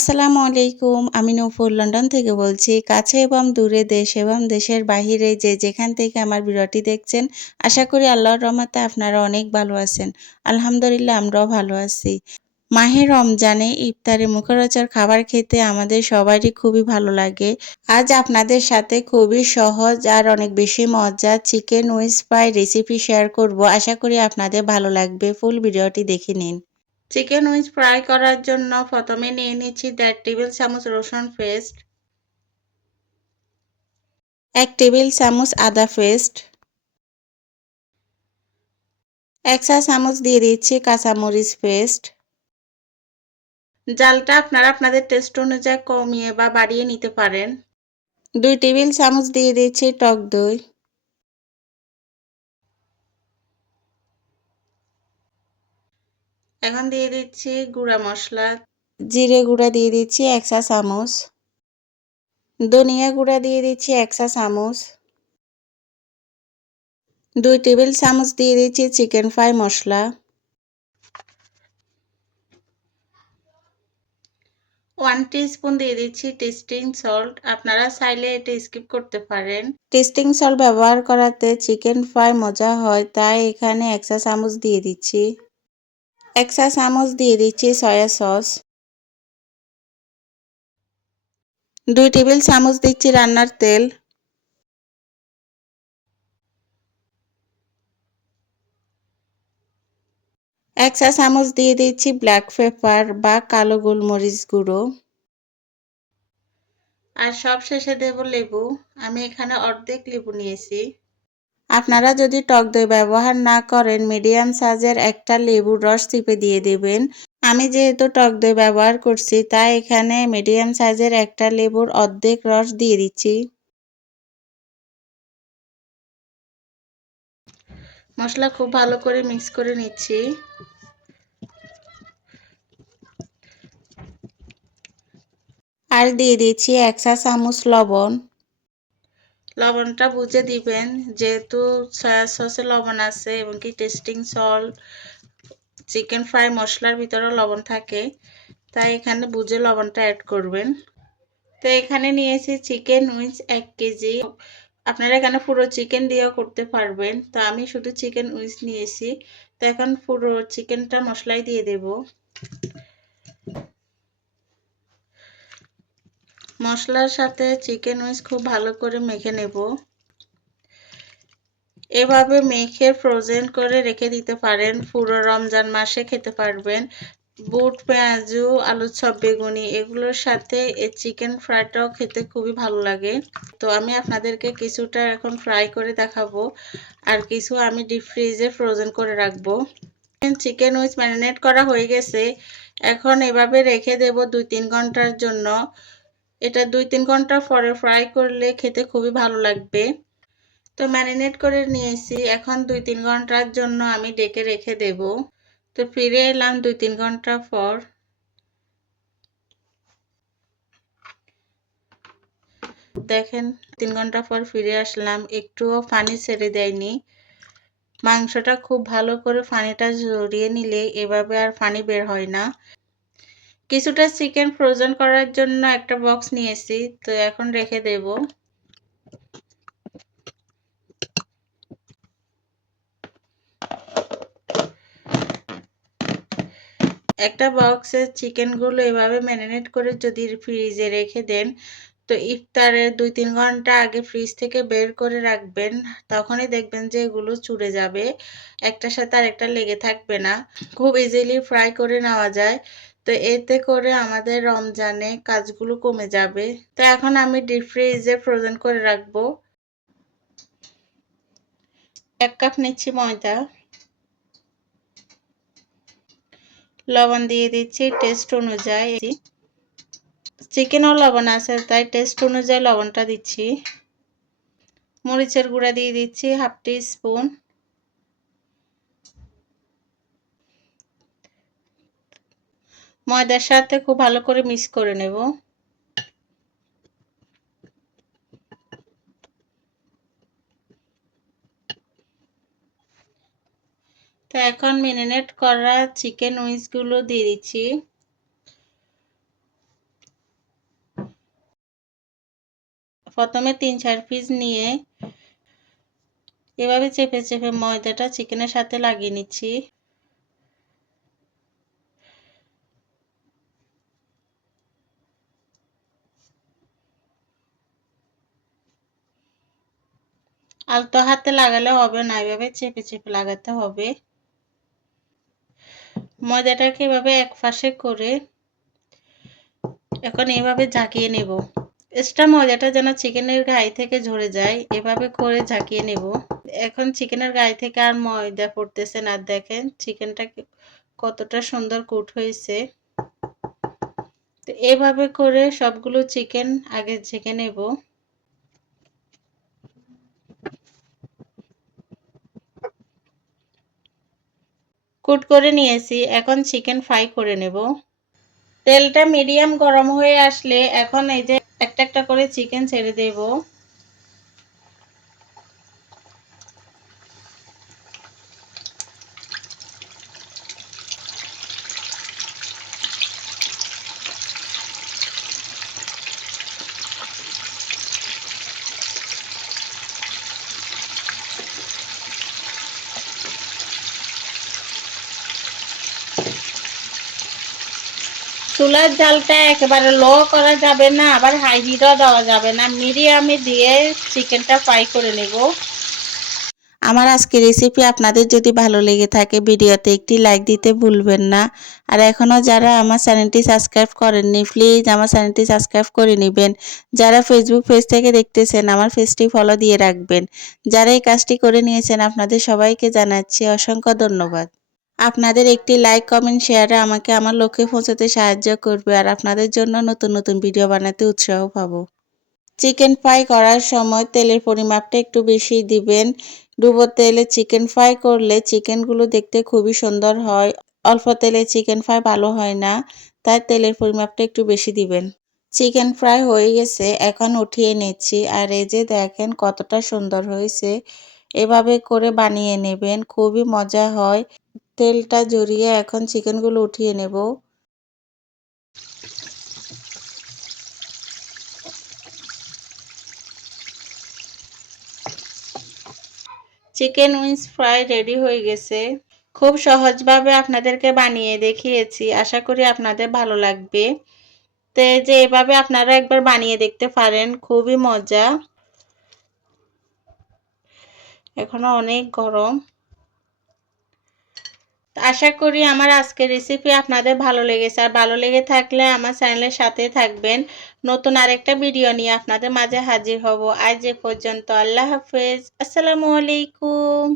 আসসালামু আলাইকুম। আমি নূপুর লন্ডন থেকে বলছি। কাছে এবং দূরে দেশ এবং দেশের বাহিরে যে যেখান থেকে আমার ভিডিওটি দেখছেন, আশা করি আল্লাহর রহমতে আপনারা অনেক ভালো আছেন। আলহামদুলিল্লাহ আমরাও ভালো আছি। মাহে রমজানে ইফতারে মুখরোচক খাবার খেতে আমাদের সবারই খুবই ভালো লাগে। আজ আপনাদের সাথে খুবই সহজ আর অনেক বেশি মজার chicken wings fry recipe share করব। আশা করি আপনাদের ভালো লাগবে। ফুল ভিডিওটি দেখে নিন। চিকেন উইংস ফ্রাই করার জন্য প্রথমে নিয়ে নিচ্ছি 1.5 টেবিল চামচ রসুন পেস্ট, 1 টেবিল চামচ আদা পেস্ট, 1 চা চামচ দিয়ে দিচ্ছি কাঁচামরিচ পেস্ট। জালটা আপনারা আপনাদের টেস্ট অনুযায়ী কমিয়ে বা বাড়িয়ে নিতে পারেন। 2 টেবিল চামচ দিয়ে দিচ্ছি টক দই। এখন দিয়ে দিচ্ছি গুঁড়া মশলা, জিরে গুঁড়া দিয়ে দিচ্ছি 1 চা চামচ, ধনিয়া গুঁড়া দিয়ে দিচ্ছি 1 চা চামচ, 2 টেবিল চামচ দিয়ে দিচ্ছি চিকেন ফ্রাই মশলা, 1 টিস্পুন দিয়ে দিচ্ছি টেস্টিং সল্ট। আপনারা চাইলে এটা স্কিপ করতে পারেন। টেস্টিং সল্ট ব্যবহার করাতে চিকেন ফ্রাই মজা হয়, তাই এখানে 1 চা চামচ দিয়ে দিচ্ছি। 1 চা চামচ দিয়ে দিচ্ছি সয়া সস, 2 টেবিল চামচ দিচ্ছি রান্নার তেল, 1 চা চামচ দিয়ে দিচ্ছি ব্ল্যাক পেপার বা কালো গোলমরিচ গুঁড়ো, আর সবশেষে দেব লেবু। আমি এখানে অর্ধেক লেবু নিয়েছি। আপনারা যদি টক দই ব্যবহার না করেন, মিডিয়াম সাইজের একটা লেবুর রস চিপে দিয়ে দেবেন। আমি যেহেতু টক দই ব্যবহার করছি, তাই এখানে মিডিয়াম সাইজের একটা লেবুর অর্ধেক রস দিয়ে দিচ্ছি। মশলা খুব ভালো করে মিক্স করে নিচ্ছি। আর দিয়ে দিচ্ছি 1 চা চামচ লবণ। লবণটা বুঝে দিবেন, যেহেতু সয়া সসে লবণ আছে এবং কি টেস্টিং সল্ট চিকেন ফ্রাই মশলার ভিতরেও লবণ থাকে, তাই এখানে বুঝে লবণটা অ্যাড করবেন। তো এখানে নিয়েছি চিকেন উইংস 1 কেজি। আপনারা এখানে পুরো চিকেন দিয়েও করতে পারবেন, তো আমি শুধু চিকেন উইংস নিয়েছি। তো এখন পুরো চিকেনটা মশলায় দিয়ে দেব। মশলার সাথে চিকেন উইংস খুব ভালো করে মেখে নেব। এভাবে মেখে ফ্রোজেন করে রেখে দিতে পারেন, পুরো রমজান মাসে খেতে পারবেন। বুট, পেঁয়াজু, আলুর চপ, বেগুনি এগুলোর সাথে এই চিকেন ফ্রাইটাও খেতে খুবই ভালো লাগে। তো আমি আপনাদেরকে কিছুটা এখন ফ্রাই করে দেখাবো, আর কিছু আমি ডিপ ফ্রিজে ফ্রোজেন করে রাখবো। চিকেন উইংস ম্যারিনেট করা হয়ে গেছে। এখন এভাবে রেখে দেব 2-3 ঘন্টার জন্য। এটা 2-3 ঘন্টা পরে ফ্রাই করলে খেতে খুবই ভালো লাগবে। তো ম্যারিনেট করে নিয়েছি, এখন 2-3 ঘন্টার জন্য আমি ডেকে রেখে দেব। তো ফিরে এলাম 2-3 ঘন্টা পর। দেখেন 3 ঘন্টা পর ফিরে আসলাম, একটুও পানি ছেড়ে দেয়নি। মাংসটা খুব ভালো করে পানিটা ঝরিয়ে নিলে এভাবে আর পানি বের হয় না। কিছুটা চিকেন ফ্রোজেন করার জন্য একটা বক্স নিয়েছি, তো এখন রেখে দেব। একটা বক্সে চিকেনগুলো এভাবে ম্যারিনেট করে যদি ফ্রিজে রেখে দেন, তো ইফতারের 2-3 ঘন্টা আগে ফ্রিজ থেকে বের করে রাখবেন। তখনই দেখবেন যে এগুলো চুরে যাবে, একটার সাথে আরেকটা লেগে থাকবে না। খুব ইজিলি ফ্রাই করে নেওয়া যায়। তো এতে করে আমাদের রমজানে কাজগুলো কমে যাবে। তো এখন আমি ডিপ ফ্রিজে ফ্রোজেন করে রাখবো। 1 কাপ নিচ্ছি ময়দা, লবণ দিয়ে দিচ্ছি টেস্ট অনুযায়ী। চিকেনও লবণ আছে, তাই টেস্ট অনুযায়ী লবণটা দিচ্ছি। মরিচের গুঁড়া দিয়ে দিচ্ছি 1/2 টিস্পুন। ময়দার সাথে খুব ভালো করে মিক্স করে নেব। তো এখন ম্যারিনেট করা চিকেন উইংসগুলো দিয়ে দিচ্ছি। প্রথমে 3-4 পিস নিয়ে এভাবে চেপে চেপে ময়দাটা চিকেনের সাথে লাগিয়ে নিচ্ছি। আলতো হাতে লাগালে হবে না, এভাবে চেপে চেপে লাগাতে হবে। ময়দাটাকে এভাবে এক পাশে করে এখন এভাবে ঝাঁকিয়ে নেব। এক্সট্রা ময়দাটা যেন চিকেনের গায়ে থেকে ঝরে যায়, এভাবে করে ঝাঁকিয়ে নেব। এখন চিকেনের গায়ে থেকে আর ময়দা পড়তেছে না। দেখেন চিকেনটা কতটা সুন্দর কুট হয়েছে। তো এভাবে করে সবগুলো চিকেন আগে ঝেঁকে নেব। কুট করে নিয়েছি, এখন চিকেন ফ্রাই করে নেব। তেলটা মিডিয়াম গরম হয়ে আসলে এখন এই যে একটা একটা করে চিকেন ছেড়ে দেব। চুলার জালটা একেবারে লো করা যাবে না, আবার হাই হিটও দেওয়া যাবে না, মিডিয়ামে দিয়ে চিকেনটা ফ্রাই করে নেব। আমার আজকের রেসিপি আপনাদের যদি ভালো লেগে থাকে ভিডিওতে একটি লাইক দিতে ভুলবেন না। আর এখনও যারা আমার চ্যানেলটি সাবস্ক্রাইব করেননি প্লিজ আমার চ্যানেলটি সাবস্ক্রাইব করে নেবেন। যারা ফেসবুক পেজ থেকে দেখতেছেন আমার পেজটি ফলো দিয়ে রাখবেন। যারা এই কাজটি করে নিয়েছেন আপনাদের সবাইকে জানাচ্ছি অসংখ্য ধন্যবাদ। আপনাদের একটি লাইক কমেন্ট শেয়ারে আমাকে আমার লক্ষ্যে পৌঁছাতে সাহায্য করবে আর আপনাদের জন্য নতুন নতুন ভিডিও বানাতে উৎসাহ পাবো। চিকেন ফ্রাই করার সময় তেলের পরিমাপটা একটু বেশি দিবেন। ডুবো তেলে চিকেন ফ্রাই করলে চিকেনগুলো দেখতে খুবই সুন্দর হয়। অল্প তেলে চিকেন ফ্রাই ভালো হয় না, তাই তেলের পরিমাপটা একটু বেশি দিবেন। চিকেন ফ্রাই হয়ে গেছে, এখন উঠিয়ে নিচ্ছি। আর এই যে দেখেন কতটা সুন্দর হয়েছে। এভাবে করে বানিয়ে নেবেন, খুবই মজা হয়। তেলটা ঝরিয়ে এখন চিকেনগুলো উঠিয়ে নেব। চিকেন উইংস ফ্রাই রেডি হয়ে গেছে। খুব সহজভাবে আপনাদেরকে বানিয়ে দেখিয়েছি, আশা করি আপনাদের ভালো লাগবে। তো এই যে এভাবে আপনারা একবার বানিয়ে দেখতে পারেন, খুবই মজা। এখনো অনেক গরম। আশা করি আমার আজকের রেসিপি আপনাদের ভালো লেগেছে। আর ভালো লেগে থাকলে আমার চ্যানেলের সাথে থাকবেন। নতুন আরেকটা ভিডিও নিয়ে আপনাদের মাঝে হাজির হব। আজ এ পর্যন্ত, আল্লাহ হাফেজ, আসসালামু আলাইকুম।